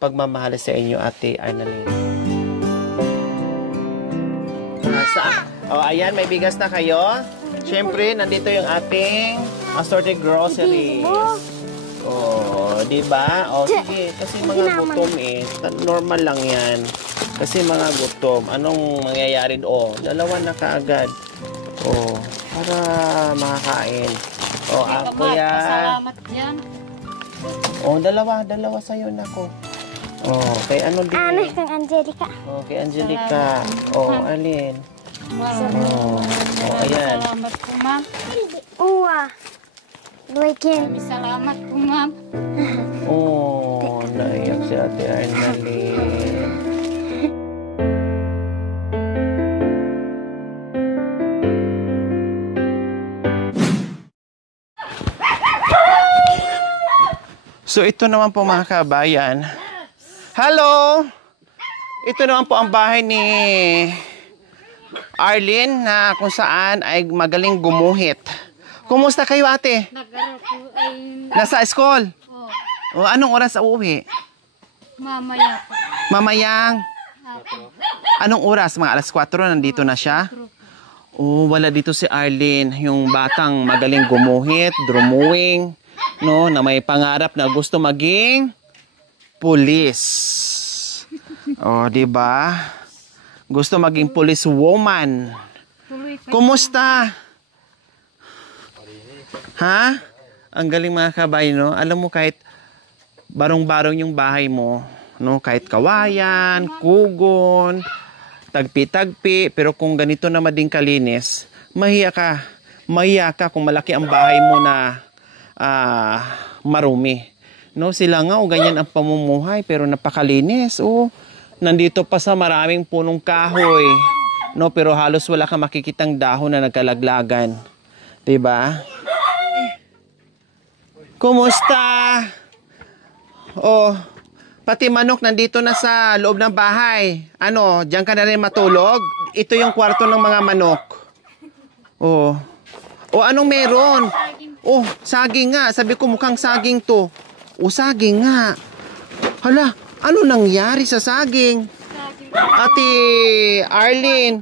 Pagmamahal sa inyo, Ate Arnalyn. Ayan, may bigas na kayo. Siyempre, nandito yung ating assorted groceries. Di ba? Sige, kasi mga gutom normal lang yan. Kasi mga gutom, anong mangyayari? Dalawa na kaagad. Para makakain. Kuya. Salamat yan. Dalawa sa'yo na ko. Kay ano din? Kay Angelica. Kay Angelica. Alin? Ayan. Salamat po, ma'am. Salamat po, ma'am. Naiyak si Ate Arnalyn. So ito naman po mga kabayan. Hello! Ito naman po ang bahay ni Arlene na kung saan ay magaling gumuhit. Kumusta kayo, ate? Nag-aral po ay... Nasa school? Anong oras uuwi? Mamaya po. Mamayang? Anong oras? Mga alas 4 nandito na siya? Wala dito si Arlene. Yung batang magaling gumuhit, drawing, na may pangarap na gusto maging pulis. Diba? Gusto maging police woman. Kumusta? Ha? Ang galing mga kabayan, no? Alam mo, kahit barong-barong yung bahay mo, no? Kahit kawayan, kugon, tagpi-tagpi, pero kung ganito na mading kalinis, mahiya ka. Mahiya ka kung malaki ang bahay mo na marumi. No, sila nga ganyan ang pamumuhay pero napakalinis. Nandito pa sa maraming punong kahoy. No, pero halos wala kang makikitang dahon na nagkalaglagan. 'Di ba? Kumusta? Pati manok nandito na sa loob ng bahay. Diyan ka na rin matulog? Ito yung kwarto ng mga manok. Anong meron? Saging nga. Sabi ko mukhang saging to. Saging nga. Hala, ano nangyari sa saging? Ate Arlene,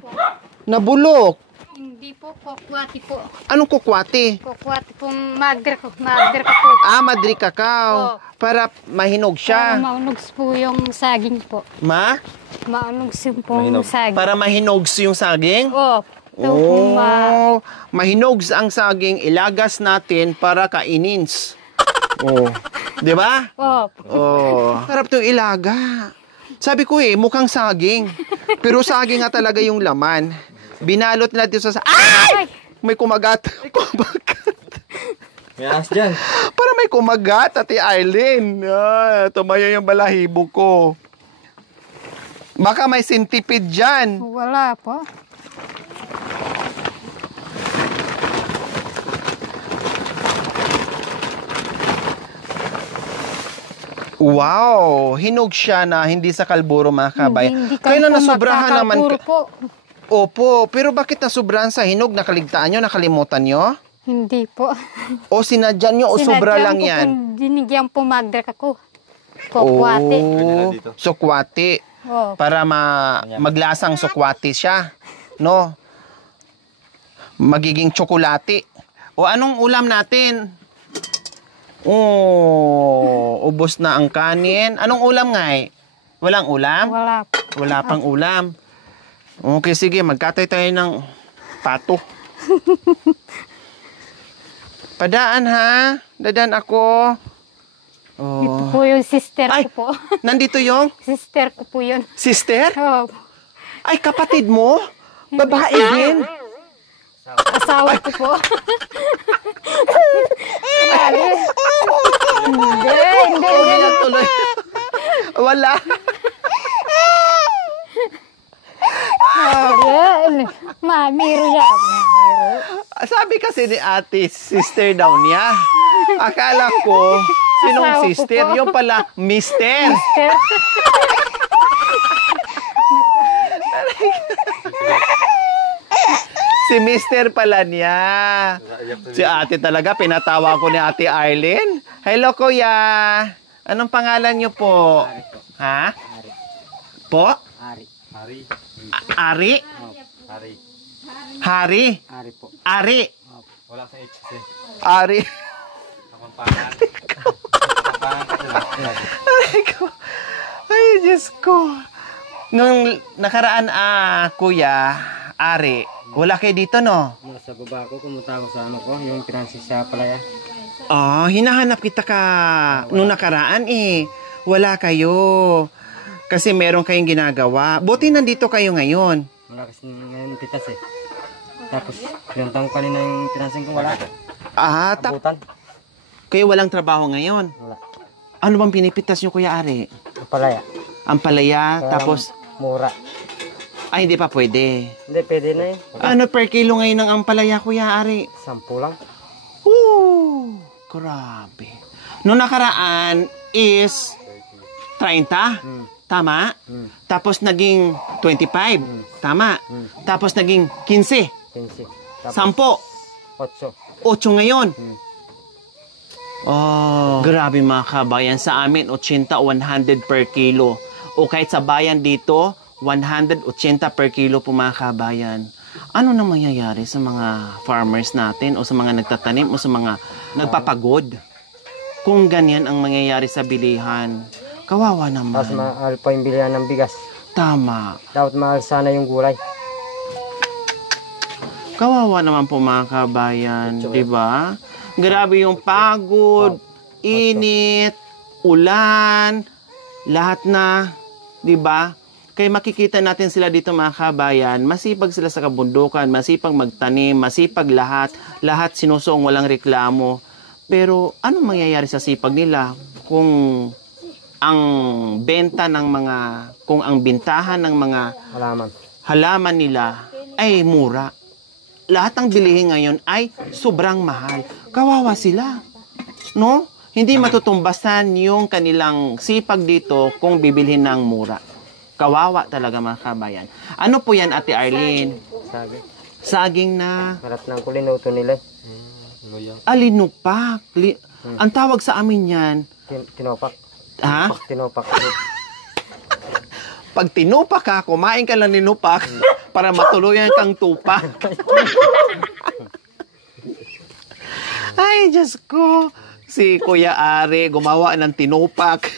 nabulok. Hindi po, kukwati po. Anong kukwati? Kukwati pong madre ko. Madre ko po. Madri kakao. Para mahinog siya. Maunog po yung saging po. Maunog po yung saging. Para mahinog yung saging? Mahinog ang saging, ilagas natin para kainins. Di ba? Harap itong ilaga. Sabi ko mukhang saging. Pero saging nga talaga yung laman. Binalot natin sa... Ay! May kumagat. May as dyan. Para may kumagat, Ate Arlene. Tumayo yung balahibo ko. Baka may centipede dyan. Wala po. Wow! Hinog siya na hindi sa kalburo mga kabay. Kaya na nasubrahan naman. Opo, pero bakit nasubrahan sa hinog? Nakaligtaan nyo? Nakalimutan nyo? Hindi po. Sinadyan nyo o sobra lang yan? Dinigyan po magdrak ako. Kukwati. Sukwati. Para maglasang sukwati siya. No? Magiging tsokolate. Anong ulam natin? Ubos na ang kanin. Anong ulam nga Walang ulam? Wala. Wala pang ulam. Okay, sige. Magkatay tayo ng pato. Padaan ha. Dadaan ako. Ito po yung sister ko po. Nandito yung? Sister ko po yun. Sister? Ay, kapatid mo? Babae din? Asawa ko po. Hindi. Tuloy. Wala. Mamiro yan. Sabi kasi ni ate, sister daw niya. Akala ko, sinong Asawa ko sister? po. Yung pala, mister. Si mister pala niya. Si ate talaga, pinatawa ko ni Ate Arlene. Hello, kuya. Anong pangalan niyo po? Ha? Po? Ari. Ari. Ari? Ari. Hari? Ari po. Ari? Wala sa H kasi. Ari? Kapampangan. Ay, ko. Ay, Diyos ko. Nung nakaraan, Kuya, Ari, wala kayo dito, no? Sa baba ko, pumunta ako sa ano ko, yung Francis sa Palaya. Oh, hinahanap kita ka nung nakaraan eh. Wala kayo. Kasi meron kayong ginagawa. Buti nandito kayo ngayon. Wala kasi ngayon pitas eh. Tapos, pinuntang ko kanina yung pinansin ko, wala. Abutan. Kayo walang trabaho ngayon? Wala. Ano bang pinipitas nyo, Kuya Ari? Sa Palaya. Ang palaya, tapos... Mura. Ay, hindi pa pwede. Hindi, pwede na eh. Ano per kilo ngayon ng ampalaya, Kuya Ari? 10 lang. Grabe. Noong nakaraan is 30. Tama? Tapos naging 25. Tama? Tapos naging 15. 15. 10. 8. 8 ngayon. Oh, grabe mga kabayan. Sa amin, 80 o 100 per kilo. O kahit sa bayan dito, 180 per kilo po mga kabayan. Ano na mangyayari sa mga farmers natin o sa mga nagtatanim o sa mga nagpapagod? Kung ganyan ang mangyayari sa bilihan, kawawa naman. Tapos mahal pa yung bilihan ng bigas. Tama. Dapat mahal sana yung gulay. Kawawa naman po mga kabayan, di ba? Grabe yung pagod, init, ulan, lahat na, di ba? Kaya makikita natin sila dito mga kabayan, masipag sila sa kabundukan, masipag magtanim, masipag lahat sinusuong walang reklamo. Pero anong mangyayari sa sipag nila kung ang benta ng mga, kung ang bintahan ng mga halaman nila ay mura? Lahat ng bilihin ngayon ay sobrang mahal. Kawawa sila. No? Hindi matutumbasan yung kanilang sipag dito kung bibilhin ng mura. Kawawa talaga mga kabayan. Ano po yan, Ate Arlene? Saging. Saging na... Harap ng kulinuto nila. Alinupak. Ang tawag sa amin yan... Tinopak. Ha? Tinopak. Pag tinupak ka, kumain ka lang ninupak para matuluyan kang tupak. Ay, Diyos ko. Si Kuya Ari gumawa ng tinupak.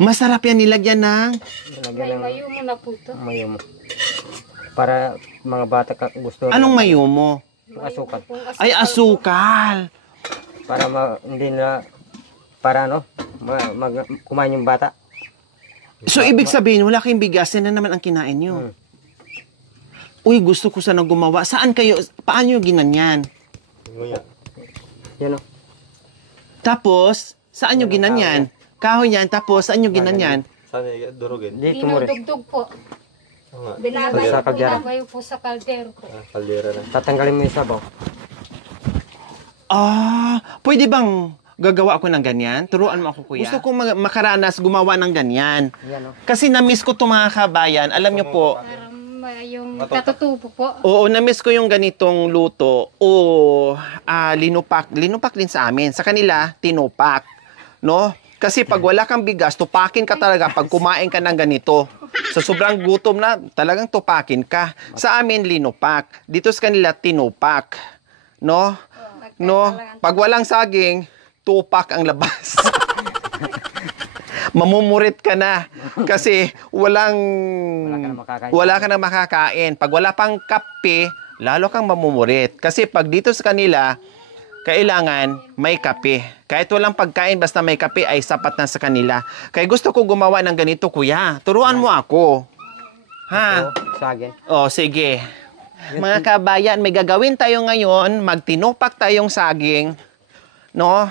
Masarap yan nilagyan ng... Mayumo na po ito. Mayumo. Para mga bata gusto. Anong mayumo? Asukal. Ay, asukal. Para hindi na... Para ano? Kumain yung bata. So, ibig sabihin, wala kayong bigas, yan na naman ang kinain nyo. Uy, gusto ko sana gumawa. Saan kayo? Paano nyo ginanyan? Yan o. Tapos, saan nyo ginanyan? Kahoy yan, tapos saan nyo ginanyan? Saan yung durugin? Dito mo rin. Dinudugdog po. Binabayo po sa kaldero po. Kaldera na. Tatanggalin mo yung sabaw. Pwede bang gagawa ako ng ganyan? Turuan mo ako, Kuya. Gusto ko makaranas gumawa ng ganyan. Kasi na-miss ko itong mga kabayan. Alam nyo po, Yung katutubo po. oo, na-miss ko yung ganitong luto. Linupak. Linupak din sa amin. Sa kanila, tinupak. No? Kasi pag wala kang bigas, tupakin ka talaga pag kumain ka ng ganito. Sa sobrang gutom na, talagang tupakin ka. Sa amin, linupak. Dito sa kanila, tinupak. No? No? Pag walang saging, tupak ang labas. Mamumurit ka na. Kasi wala ka na makakain. Pag wala pang kape, lalo kang mamumurit. Kasi pag dito sa kanila, kailangan may kape. Kahit walang pagkain, basta may kape ay sapat na sa kanila. Kaya gusto ko gumawa ng ganito, Kuya. Turuan mo ako. Ha? Saging. O, sige. Mga kabayan, may gagawin tayo ngayon. Magtinupak tayong saging. No?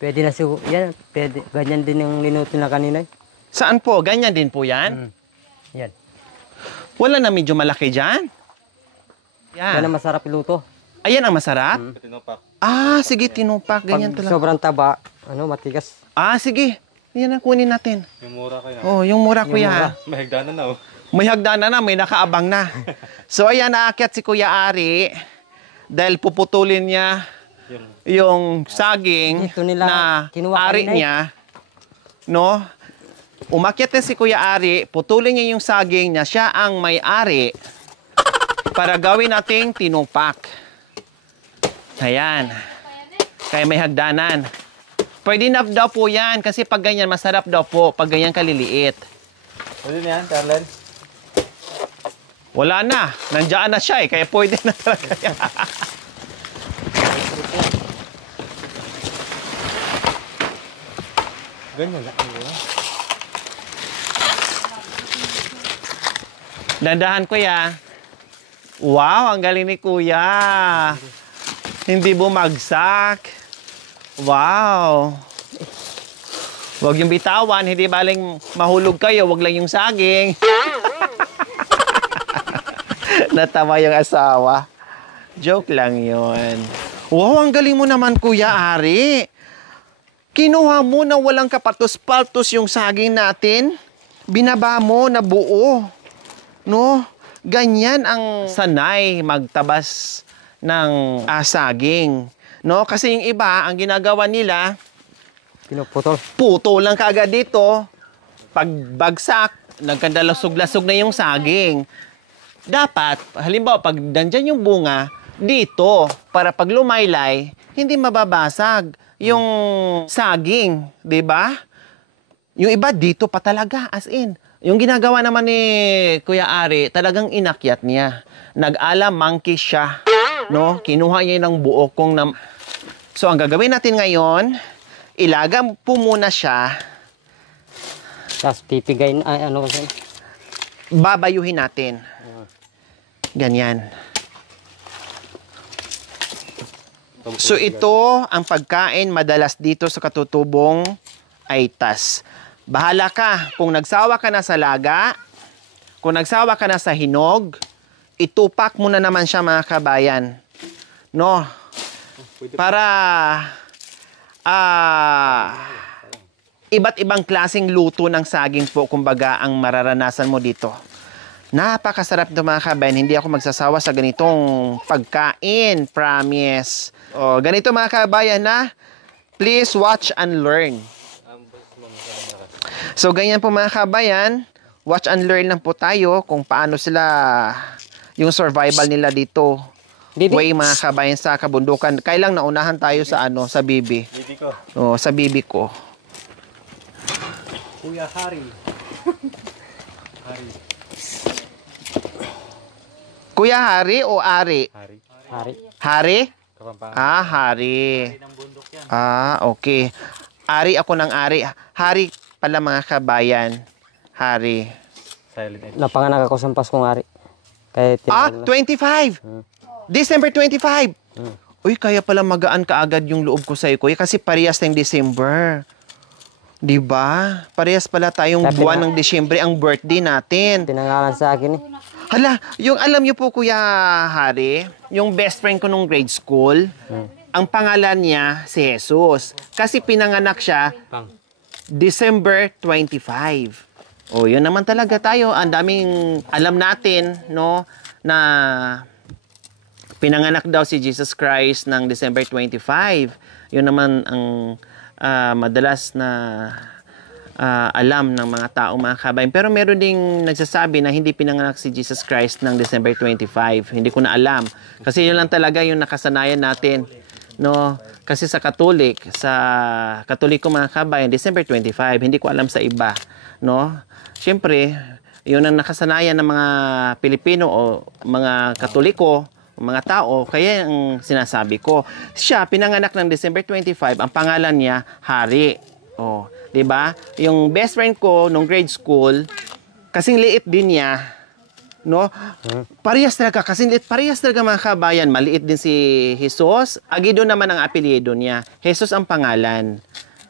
Pwede na siguro. Yan, pwede. Ganyan din yung linuto na kanina. Saan po? Ganyan din po yan? Yan. Wala na medyo malaki dyan? Yan ang masarap iluto. Ayan ang masarap? Sige, tinupak. Ganyan Pag talaga. sobrang taba, matigas. Sige. Yan ang kunin natin. Yung mura kaya. Oh, yung mura, Kuya. May hagdanan na oh. May hagdanan na, may nakaabang na. So, ayan, naakyat si Kuya Ari. Dahil puputulin niya yung saging Dito nila na kinuha ari kanina eh. niya, no? Umakyat na si Kuya Ari, putulin niya yung saging niya, siya ang may-ari para gawin nating tinupak. Ayan. Kaya may hagdanan. Pwede na daw po yan kasi pag ganyan masarap daw po, pag ganyan kaliliit. Pwede na yan, Carlen? Wala na. Nandiyan na siya eh. Kaya pwede na talaga yan. Ganyan lang. Dandahan, Kuya. Wow, ang galing ni Kuya. Hindi bumagsak. Wow. Huwag yung bitawan. Hindi baling mahulog kayo. Huwag lang yung saging. Natawa yung asawa. Joke lang yun. Wow, ang galing mo naman, Kuya Ari. Kinuha mo na walang kapatos-paltos yung saging natin. Binaba mo na buo. No? Ganyan ang sanay magtabas ng saging. No? Kasi yung iba, ang ginagawa nila, Pinuputol. puto lang kaagad dito. Pagbagsak, nagkandalasog-lasog na yung saging. Dapat, halimbawa, pag nandyan yung bunga, dito, para pag lumaylay, hindi mababasag yung saging. Diba? Yung iba, dito pa talaga, as in. Yung ginagawa naman ni Kuya Ari, talagang inakyat niya. Nag-ala monkey siya. No? Kinuha niya ng buo kong So, ang gagawin natin ngayon, ilagam po muna siya. Tapos pipigayin, ano kasi? Babayuhin natin. Ganyan. So, ito ang pagkain madalas dito sa katutubong Aytas. Bahala ka. Kung nagsawa ka na sa laga, kung nagsawa ka na sa hinog, itupak mo na naman siya, mga kabayan. No? Para iba't ibang klaseng luto ng saging po, kumbaga, ang mararanasan mo dito. Napakasarap ito, mga kabayan. Hindi ako magsasawa sa ganitong pagkain. Promise. O, ganito, mga kabayan, na please watch and learn. So, ganyan po, mga kabayan. Watch and learn lang po tayo kung paano sila, yung survival nila dito. Bibi. Way, mga kabayan, sa kabundukan. Kailang naunahan tayo sa sa bibi. Bibi ko. O, sa bibi ko. Kuya Hari. Hari. Kuya Hari o Ari? Hari. Hari. Hari? Kapampangan. Ah, Hari. Ng bundok yan. Ah, okay. Ari ako ng Ari. Hari pala, mga kabayan. Hari. Silent H. Napanganak ako sa Paskong Hari. Kaya Ah, tinawag na. 25. December 25. Hmm. Uy, kaya pala magaan kaagad yung loob ko sa'yo, kuya, kasi parehas tayong December. Diba? Parehas pala tayong Sabi buwan na. ng Disyembre ang birthday natin. Pinangalan sa akin eh. Hala, yung alam niyo po, Kuya Hari, yung best friend ko nung grade school, ang pangalan niya si Jesus. Kasi pinanganak siya Pang. December 25. O, yun naman talaga tayo. Ang daming alam natin, no, na pinanganak daw si Jesus Christ ng December 25. Yun naman ang madalas na alam ng mga tao, mga kabayan. Pero meron ding nagsasabi na hindi pinanganak si Jesus Christ ng December 25. Hindi ko na alam. Kasi yun lang talaga yung nakasanayan natin. No? Kasi sa Katoliko, mga kabayan, December 25. Hindi ko alam sa iba. No? Siyempre, yun ang nakasanayan ng mga Pilipino o mga Katoliko, mga tao, kaya ang sinasabi ko. Siya, pinanganak ng December 25, ang pangalan niya, Hari. Oh, 'di ba? Yung best friend ko nung grade school, kasing liit din niya, no? Parehas talaga, kasing liit, parehas talaga, mga kabayan. Maliit din si Jesus. Aguido naman ang apelyido niya. Jesus ang pangalan.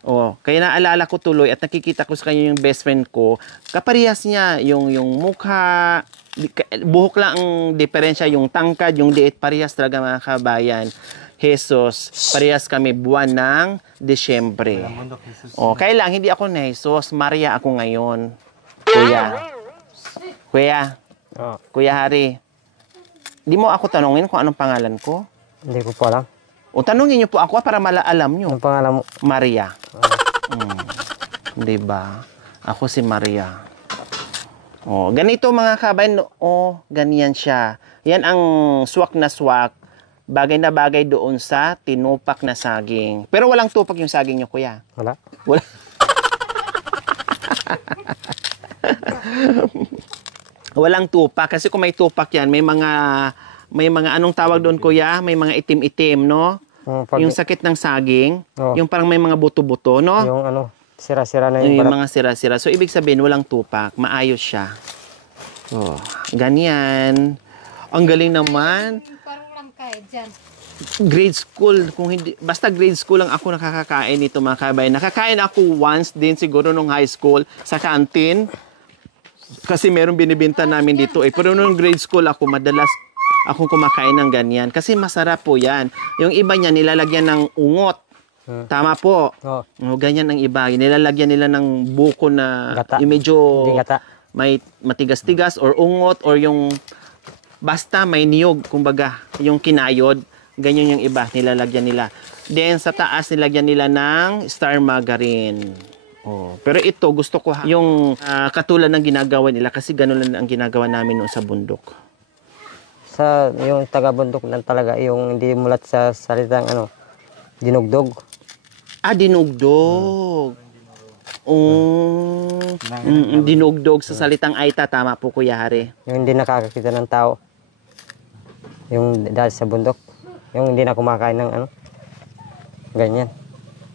Oh, kaya naalala ko tuloy at nakikita ko sa kanya yung best friend ko, kaparehas niya yung mukha, buhok lang ang diferensya, yung tangkad, yung liit, parehas talaga, mga kabayan. Jesus, parehas kami buwan ng Disyembre. Oh, kaya lang hindi ako na Jesus, Maria ako ngayon. Kuya, Oh, Kuya Hari, di mo ako tanungin kung anong pangalan ko? hindi ko po alam. O tanungin niyo po ako para alam niyo. Ang pangalan mo? Maria. Diba? Ako si Maria. Oh, ganito mga kabayan. Oh, ganyan siya. Yan ang swak na swak. Bagay na bagay doon sa tinupak na saging. Pero walang tupak yung saging niyo, kuya. Wala. Wala. Walang tupak. Kasi kung may tupak yan, may mga anong tawag doon, kuya? May mga itim-itim, no? Yung sakit ng saging, yung parang may mga buto-buto, no? Yung ano, sira-sira na yung Yung balat. mga sira-sira. So, ibig sabihin, walang tupak. Maayos siya. Oh, ganyan. Ang galing naman. Parang lang kayo dyan. Grade school, kung hindi, basta grade school lang ako nakakakain nito mga kabayan. Nakakain ako once din siguro nung high school sa canteen. Kasi meron binibenta namin dito eh. Pero nung grade school ako, madalas akong kumakain ng ganyan. Kasi masarap po yan. Yung iba niya nilalagyan ng ungot. Tama po. Oh, No, ganyan ang iba. Nilalagyan nila ng buko na Gata. yung medyo hindi gata. may matigas-tigas or ungot or yung basta may niyog, kumbaga, yung kinayod. Ganyan yung iba, nilalagyan nila. Then, sa taas, nilagyan nila ng star margarine. Oh. Pero ito, gusto ko yung katulad ng ginagawa nila kasi ganun lang ang ginagawa namin noon sa bundok. Sa yung taga-bundok lang talaga, yung hindi mulat sa salitang ano, dinugdog. Ah, dinugdog. Dinugdog sa salitang Aita. Tama po, Kuya Hari. Yung hindi nakakakita ng tao. Yung dahil sa bundok. Yung hindi na kumakain ng ano. Ganyan.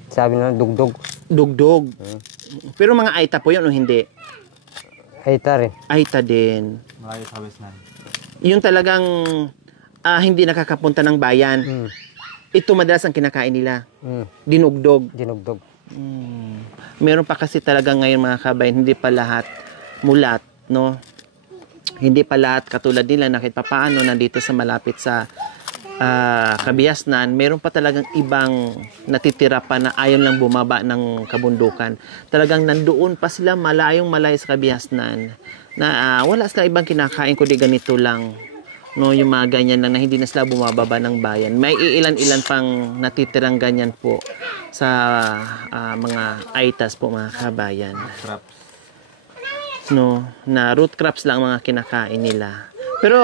Sabi nila, dugdog. Dugdog. Pero mga Aita po yun o hindi? Aita rin. Aita din. Malayo sa Westland. Yung talagang hindi nakakapunta ng bayan. Ito madalas ang kinakain nila. Dinugdog. Dinugdog. Meron pa kasi talaga ngayon mga kabayan, hindi pa lahat mulat, no? Hindi pa lahat katulad nila na kahit papaano nandito sa malapit sa Kabiasnan, meron pa talagang ibang natitira pa na ayaw lang bumaba ng kabundukan. Talagang nandoon pa sila malayo sa Kabiasnan na wala sila ibang kinakain kundi ganito lang. No, yung mga ganyan lang na hindi na sila bumababa ng bayan. May iilan-ilan pang natitirang ganyan po sa mga aitas po mga kabayan. Crops. No, na root crops lang mga kinakain nila. Pero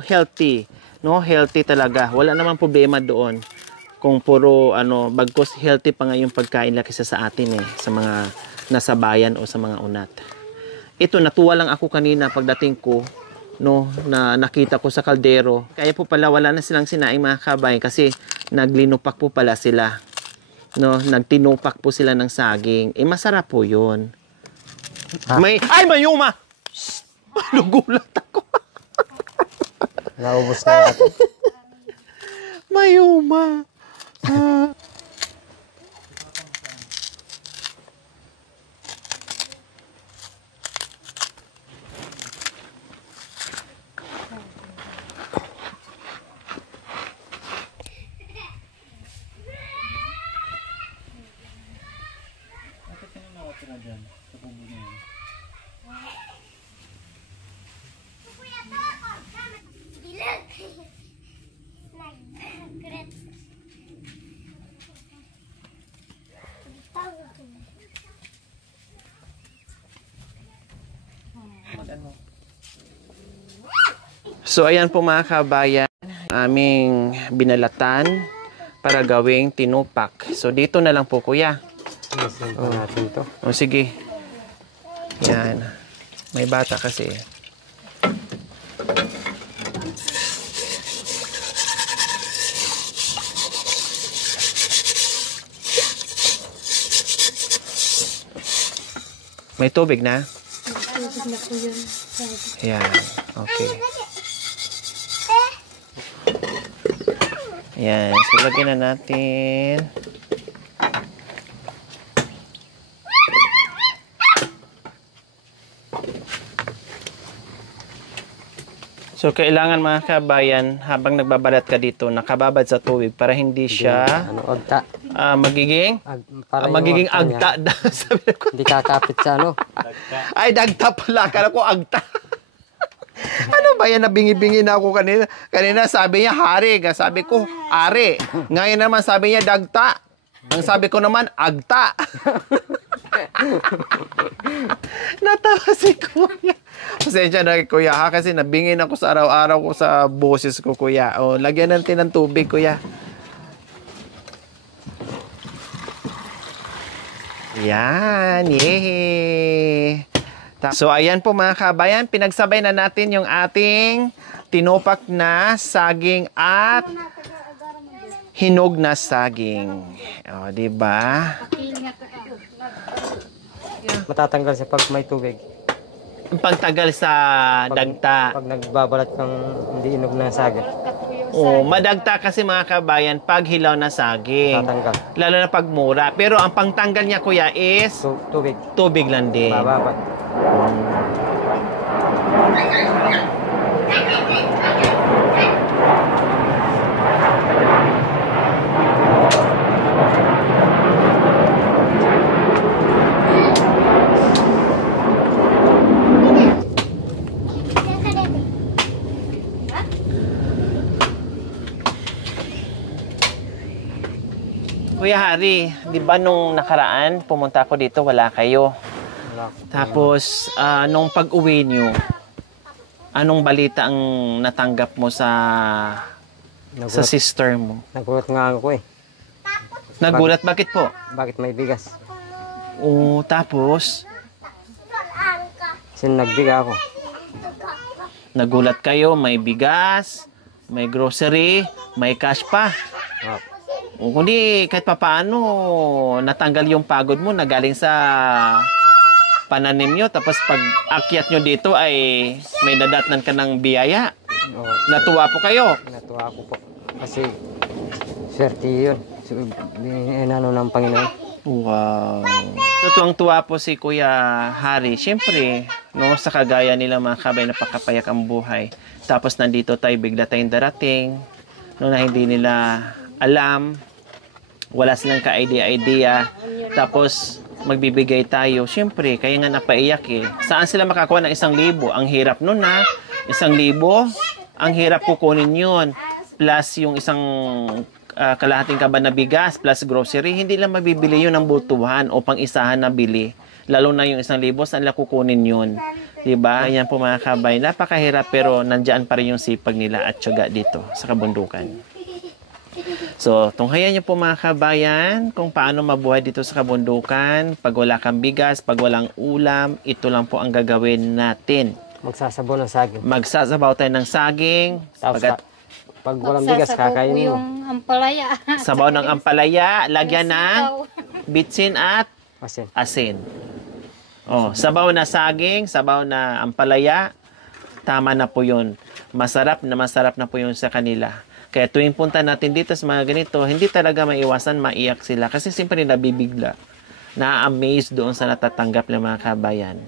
healthy, no? Healthy talaga. Wala namang problema doon. Kung puro bagkus healthy pa nga yung pagkain nila kaysa sa atin sa mga nasa bayan o sa mga unat. Ito natuwa lang ako kanina pagdating ko, no, na nakita ko sa kaldero. Kaya po pala wala na silang sinaing mga kabayan kasi naglinupak po pala sila. No, nagtinupak po sila ng saging. Masarap po 'yun. Mayuma! Nagulat ako. Naubos na natin. Mayuma. So ayan po mga kabayan, aming binalatan para gawing tinupak. So dito na lang po kuya. Isin pa natin to. O sige. Yan. May bata kasi. May tubig na? Yan. Okay. Yan. So, lagyan na natin. So, kailangan mga kabayan, habang nagbabalat ka dito, nakababad sa tubig para hindi siya Agta. magiging Para magiging yung agta. Sabi ko, hindi kakapit sa ano. ay, dagta pala. Akala ko agta. Ano ba yan? Nabingi-bingi na ako kanina. Kanina sabi niya hari. Sabi ko, ari. Ngayon naman sabi niya dagta. Ang sabi ko naman, agta. Natawa si Kuya. Pasensya na kay Kuya ha, kasi nabingin ako sa araw-araw ko sa boses ko, Kuya. O, lagyan natin ng tubig, Kuya. Yan, yehey. So, ayan po mga kabayan, pinagsabay na natin yung ating tinupak na saging at hinog na saging. O, diba? Matatanggal siya pag may tubig. Ang pagtagal sa dagta. Pag nagbabalat kang hindi inog na saging. Oh, madagta kasi mga kabayan pag hilaw na saging. Matatanggal. Lalo na pag mura. Pero ang pangtanggal niya, Kuya, is Tubig. tubig lang din. Mababat. Kuya Hari, di ba nung nakaraan, pumunta ako dito, wala kayo. Tapos, nung pag-uwi nyo, anong balita ang natanggap mo sa sister mo? Nagulat nga ako eh. Nagulat? Bakit po? Bakit may bigas? Oo, tapos, Kasi nagbiga ako. nagulat kayo, may bigas, may grocery, may cash pa. O kundi kahit papaano, natanggal yung pagod mo na galing sa pananim nyo. Tapos pag akyat nyo dito ay may nadatnan ka ng biyaya. Oo. Natuwa po kayo. Natuwa ako po. Kasi swerte yun. Inano ng Panginoon. Wow. So, tuwang-tuwa po si Kuya Hari. Siyempre, no, sa kagaya nila mga kabay, napakapayak ang buhay. Tapos nandito tayo, bigla tayong darating. No, na hindi nila alam. Wala silang ka-idea-idea. Tapos, magbibigay tayo. Siyempre, kaya nga napaiyak eh. Saan sila makakuha ng 1,000? Ang hirap nun ha. 1,000? Ang hirap kukunin yun. Plus yung isang kalahating kaban na bigas plus grocery. Hindi lang mabibili yun ng butuhan o pang-isahan na bili. Lalo na yung 1,000, saan nila kukunin yun? Diba? Yan po mga kabay. Napakahirap pero nandyan pa rin yung sipag nila at tiyaga dito sa kabundukan. So, tunghayan niyo po mga kabayan kung paano mabuhay dito sa kabundukan. Pag wala kang bigas, pag walang ulam, ito lang po ang gagawin natin. Magsasabaw ng saging. Magsasabaw tayo ng saging. Tapos pag walang bigas, kakainin mo. yung ampalaya. Sabaw ng ampalaya, lagyan ng bitsin at Asin. asin. Oh, sabaw na saging, sabaw na ampalaya, tama na po yun. Masarap na po yun sa kanila. Kaya tuwing punta natin dito sa mga ganito, hindi talaga maiwasan maiyak sila. Kasi siyempre nabibigla. Na-amaze doon sa natatanggap ng mga kabayan.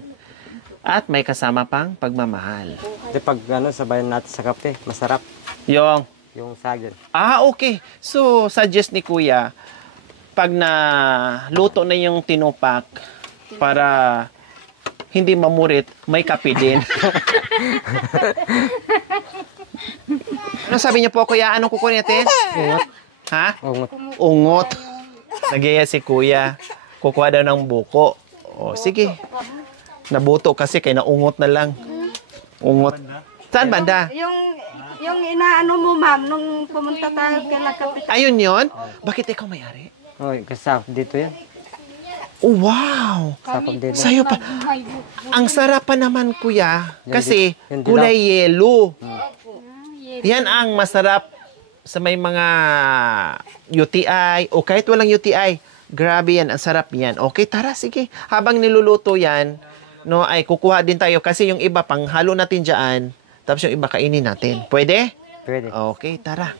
At may kasama pang pagmamahal. Kasi pag sabayan natin sa kape, masarap. Yung saging. okay. So, suggest ni Kuya, pag na luto na yung tinupak, para hindi mamurit, may kape din. Ano sabi niyo po, Kuya? Anong kukunin natin? Ungot. Ha? Ungot. Ungot. Nagyaya si Kuya. Kukuha daw ng buko. O, sige. Nabuto kasi, kaya naungot na lang. Ungot. Saan banda? Yung inaano mo, ma'am, nung pumunta tayo kay Kapitan. Ayun yon. Bakit ikaw may-ari? Oy, kasap dito yan. Oh, wow! Sapag dito. Sa'yo pa. Ang sarap pa naman, Kuya. Kasi Yan kulay yelo. Yan ang masarap sa may mga UTI o kahit walang UTI. Grabe yan, ang sarap yan. Okay, tara, sige. Habang niluluto yan, no, ay kukuha din tayo kasi yung iba pang halo natin dyan, tapos yung iba kainin natin. Pwede? Pwede. Okay, tara.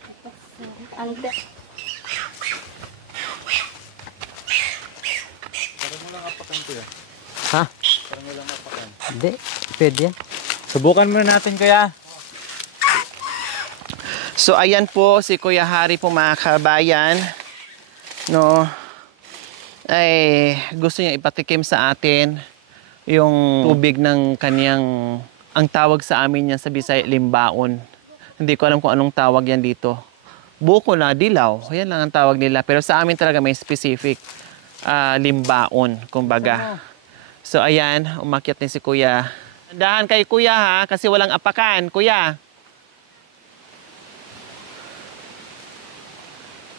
Ha? Hindi. Pwede yan. Subukan muna natin, Kuya. So, ayan po si Kuya Hari po mga kabayan. No, ay gusto niya ipatikim sa atin yung tubig ng kaniyang Ang tawag sa amin yan sa Bisaya, limbaon. Hindi ko alam kung anong tawag yan dito. Buko na dilaw. Yan lang ang tawag nila. Pero sa amin talaga may specific limbaon, kumbaga. So ayan, umakyat din si Kuya. Dahan kay Kuya ha, kasi walang apakan. Kuya.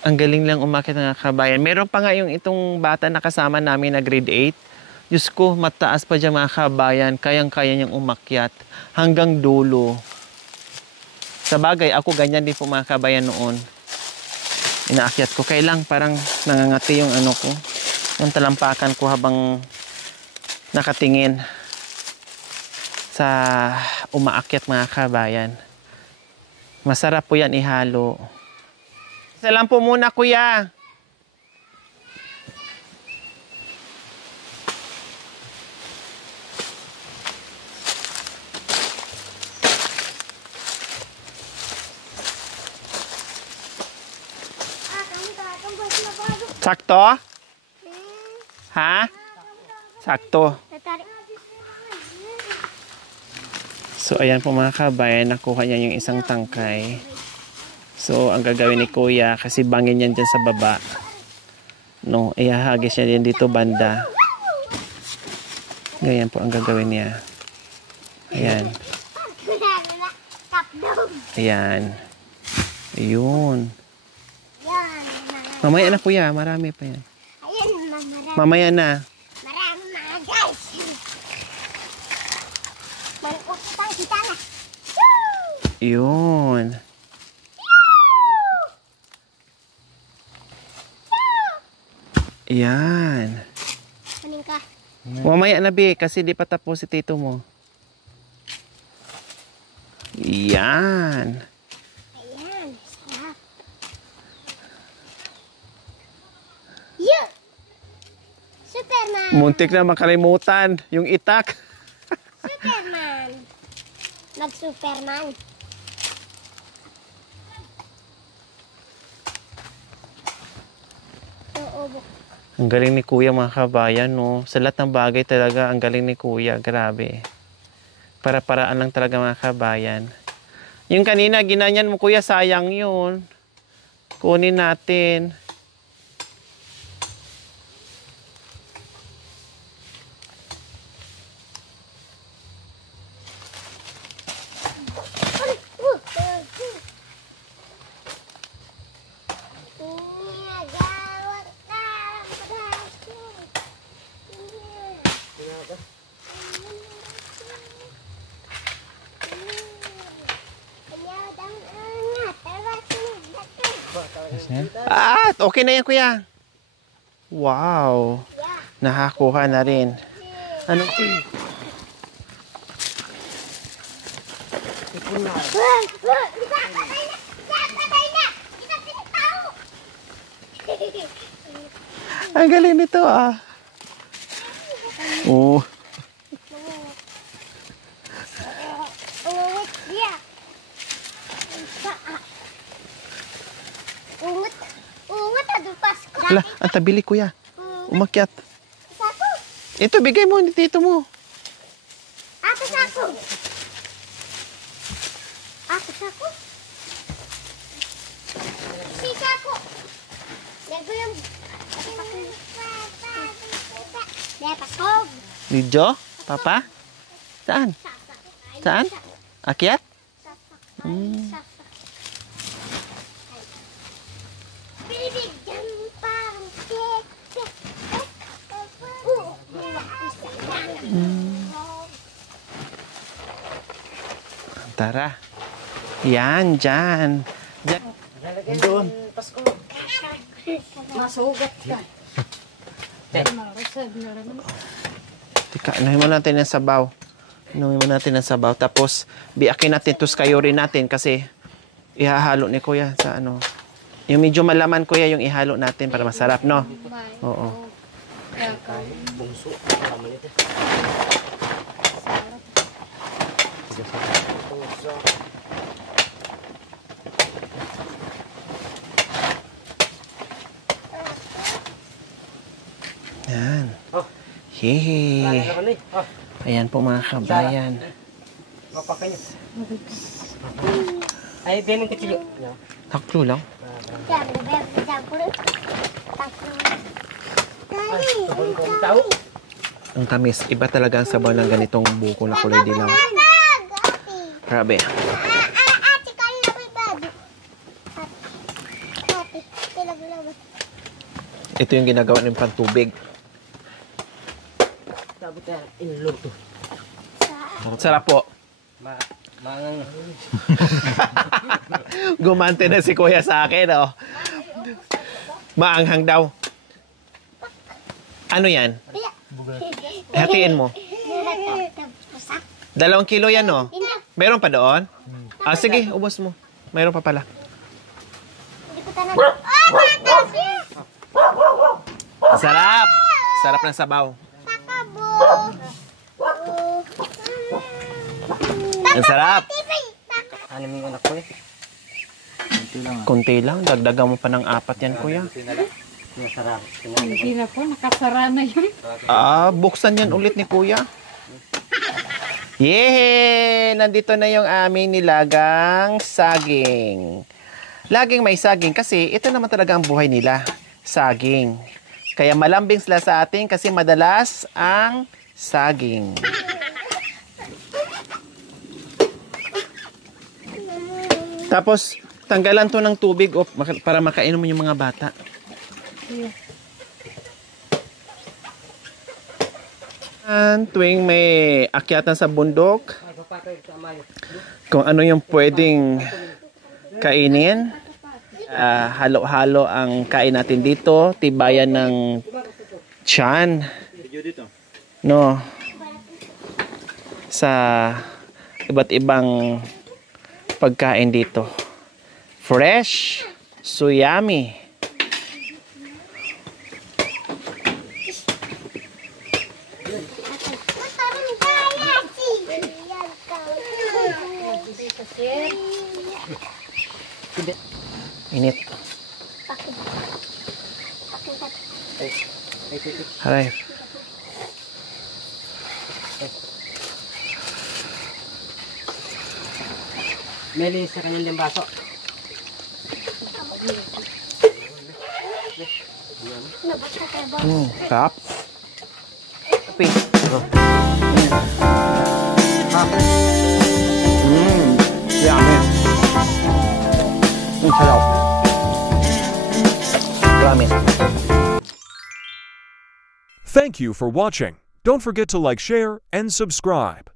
Ang galing lang umakyat ng kabayan. Meron pa nga yung itong bata na kasama namin na grade 8. Diyos ko, mataas pa dyan mga kabayan. Kayang-kaya niyang umakyat hanggang dulo. Sa bagay, ako ganyan din po mga kabayan noon. Inaakyat ko. Kailang parang nangangati yung ano ko. Yung talampakan ko habang nakatingin sa umaakyat mga kabayan. Masarap po yan ihalo. Isa lang po muna, Kuya. Sakto? Ha? Sakto. So, ayan po mga kabayan. Nakuha niya yung isang tangkay. So, ang gagawin ni Kuya, kasi bangin yan dyan sa baba. No, ihahagis niya din dito banda. Ganyan po ang gagawin niya. Ayan. Ayan. Ayun. Mamaya na Kuya, marami pa yan. Mamaya na. Marami mga guys. Manukutang kita na. Ayun. Ayan. Kunin ka. Mamaya na, Be, kasi di pa tapos si tito mo. Ayan. Ayan. Sarap. Yeah. Superman. Muntik na makalimutan yung itak. Superman. Mag-Superman. Oo. Ang galing ni Kuya mga kabayan, no? Sa lahat ng bagay talaga, ang galing ni Kuya. Grabe. Para-paraan lang talaga mga kabayan. Yung kanina, ginanyan mo Kuya, sayang yun. Kunin natin. Okay na yan, Kuya. Wow. Nakakuha na rin. Ano? Ang galing nito, ah. Oh. Hala, ang tabili Kuya. Umakyat. Ito, bigay mo ni tito mo. Ako sako. Ako sako. Si sako. Lego yung... Lepasog. Video? Papa? Saan? Saan? Akyat? Bibigyan parang Tara. Yan, dyan. Dyan. Doon. Masugat ka. Teka, anuhin mo natin ang sabaw. Anuhin mo natin ang sabaw. Tapos, biakin natin ito kayo rin natin kasi ihahalo ni Kuya sa ano. Yung medyo malaman Kuya yung ihalo natin para masarap, no? Oo. Yan. Hehe. Ayan po mga kabayan. Mapakanyo. Ay, din yung kecil. Taklo lang. Tahu. Ang tamis. Iba talaga ang sabaw ng ganitong buko na kulay dilaw. Grabe. Ito yung ginagawa ng pantubig. Sabot na inluto. Sarap po. Mangang. Gumante na si Kuya sa akin, oh. Maanghang daw. Ano yan? Hatiin mo. 2 kilo yan, oh. Meron pa doon? Ah, sige, ubos mo. Meron pa pala. Sarap! Sarap ng sabaw. Ang sarap. Ano yung anak ko eh? Kunti lang. Dagdagan mo pa ng 4 yan, Kuya. Masarap. Hindi na po, nakasara na yun. Ah, buksan yan ulit ni Kuya. Yehey! Nandito na yung aming nilagang saging. Laging may saging kasi ito naman talaga ang buhay nila. Saging. Kaya malambing sila sa atin kasi madalas ang saging. Tapos, tanggalan to ng tubig para makainom mo yung mga bata. Tuwing may akyatan sa bundok, kung ano yung pwedeng kainin, halo-halo ang kain natin dito, tibayan ng tiyan. No? Sa iba't ibang pagkain dito. Fresh, so yummy. Init. Haray. Meli sa kanyang limbaso. Sarap. Kape. Yummy. Sarap. Promise. Thank you for watching. Don't forget to like, share, and subscribe.